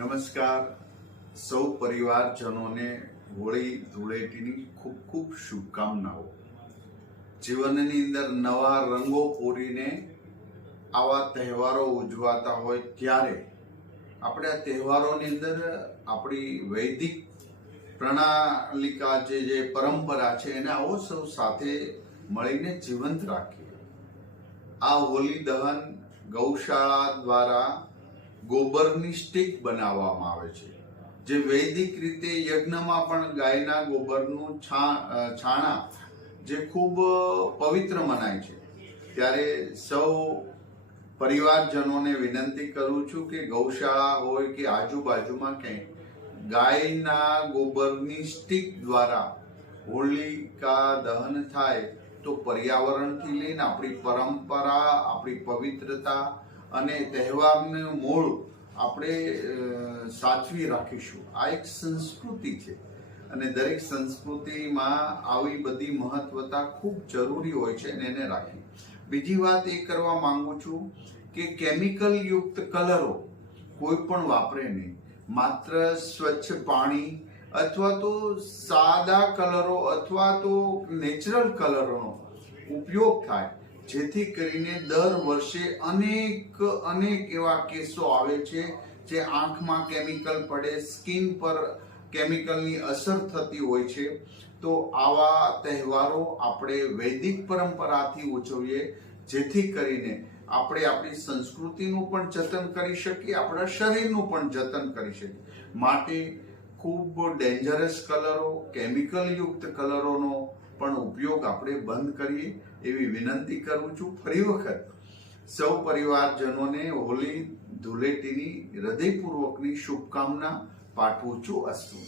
નમસ્કાર સૌ પરિવારજનોને હોળી ધૂળેટીની ખૂબ ખૂબ શુભકામનાઓ। જીવનની અંદર નવા રંગો પૂરીને આવા તહેવારો ઉજવાતા હોય ત્યારે આપણે આ તહેવારોની અંદર આપણી વૈદિક પ્રણાલિકા જે પરંપરા છે એને આવો સૌ સાથે મળીને જીવંત રાખીએ। આ હોળી દહન ગૌશાળા દ્વારા ગોબરની સ્ટીક બનાવવામાં આવે છે, જે વૈદિક રીતે યજ્ઞમાં પણ ગાયના ગોબરનું છાણા જે ખૂબ પવિત્ર મનાય છે। ત્યારે સૌ પરિવારજનોને વિનંતી કરું છું કે ગૌશાળા હોય કે આજુબાજુમાં ક્યાંય ગાયના ગોબરની સ્ટીક દ્વારા હોલિકા દહન થાય તો પર્યાવરણથી લઈને આપણી પરંપરા, આપણી પવિત્રતા અને તહેવારનું મૂળ આપણે સાચવી રાખીશું। આ એક સંસ્કૃતિ છે અને દરેક સંસ્કૃતિમાં આવી બધી મહત્વતા ખૂબ જરૂરી હોય છે અને એને રાખી। બીજી વાત એ કરવા માંગુ છું કે કેમિકલ યુક્ત કલરો કોઈ પણ વાપરે નહીં, માત્ર સ્વચ્છ પાણી અથવા તો સાદા કલરો અથવા તો નેચરલ કલરોનો ઉપયોગ થાય, જેથી કરીને દર વર્ષે અનેક એવા કેસો આવે છે જે આંખમાં કેમિકલ પડે, સ્કિન પર કેમિકલની અસર થતી હોય છે। તો આવા તહેવારો આપણે વૈદિક પરંપરાથી ઉજવીએ, જેથી કરીને આપણે આપણી સંસ્કૃતિનું પણ જતન કરી શકીએ, આપણા શરીરનું પણ જતન કરી શકીએ। માટે ખૂબ ડેન્જરસ કલરો, કેમિકલ યુક્ત કલરોનો પણ ઉપયોગ આપણે બંધ કરીએ એવી વિનંતી કરું છું। ફરી વખત સૌ પરિવારજનોને હોળી ધૂળેટીની હૃદયપૂર્વકની શુભકામના પાઠવું છું। અસ્તુ।